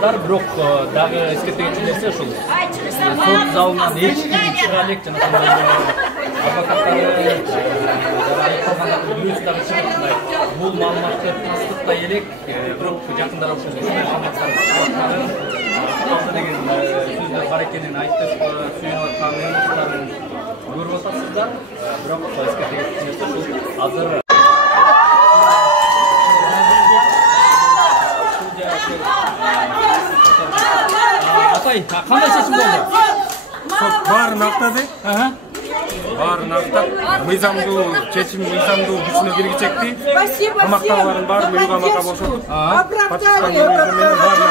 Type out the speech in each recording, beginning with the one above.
жатасыздар, бирок дагы эскерте кетчү нерсе ушул сот залынан эч ким чыга элек жана адвокаттары айыпталгандардын бирөөсү дагы чыгып бул маалыматты тастыктай элек, бирок жакындары ушул деген сөздөр бар экенин айтып сүйүнүп аткан эмустарын көрүп атасыздар, бирок эскерте кетчү нерсе ушул азыр qanday seçim oldu? Bari naqtadi. Bari naqtab, mizamdуу чечим мыйзамдуу күчүнө киргизecekti. Камактагылардын баары үйгө камакка бошотуп, патчадан менен баары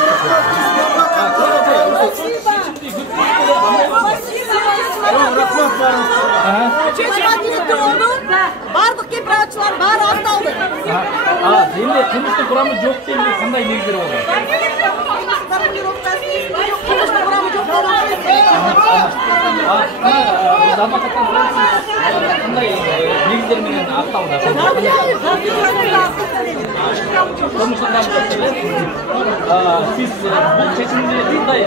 бардык кепилчилер баары акталды. Эмне кылмыштын курамы жок дегенде кандай негиздер болду? Qanday negizler menен акталды? Siz bu çeşimde qanday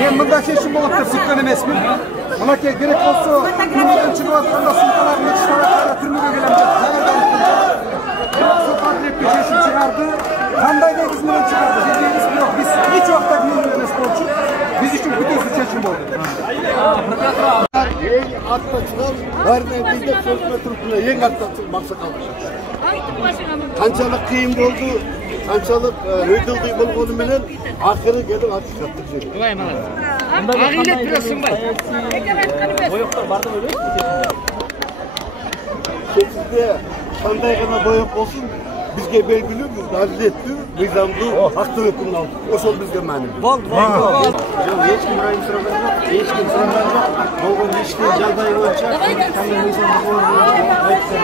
Men mınday seçim bolup dep çıkkan emasmın. Ana gerek bolsa, türmödөн чыгып атканда султандар мечталарга түрмөгө келем деп сот адилеттүү чечим чыгарды. Кандай негиз менен чыгарды? Дегенибиз бирок биз эч убакта билбеген эмес болчу. Биз үчүн бүтүнсүз чечим болду. Эң артта чыган баарына биздеп сөзгө туруп эң артта максат алды. Канчалык кыйын болду, канчалык өйдөлдүй болгону менен акыры келип атышкатты жер. Агилет бирөсүнбай. Боёктор барды ойлойсузбу? Чечимде кандай гана боёк болсун, бизге белгилүү, адилеттүү, мыйзамдуу, актуу өкүм алдык. Ошол бизге маанилүү. Болду. Жок, эч ким райым сураган жок, эч ким сураган жок. Болгон иштин жагдайы боюнча кандай мыйзамдуу айтты.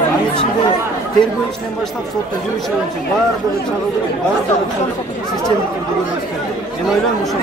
Анын ичинде тергөө ишинен баштап сотто жүрүшү боюнча баардыгы чагылдырып, системдик түрдө көрсөтүлдү. Мен ойлойм ошол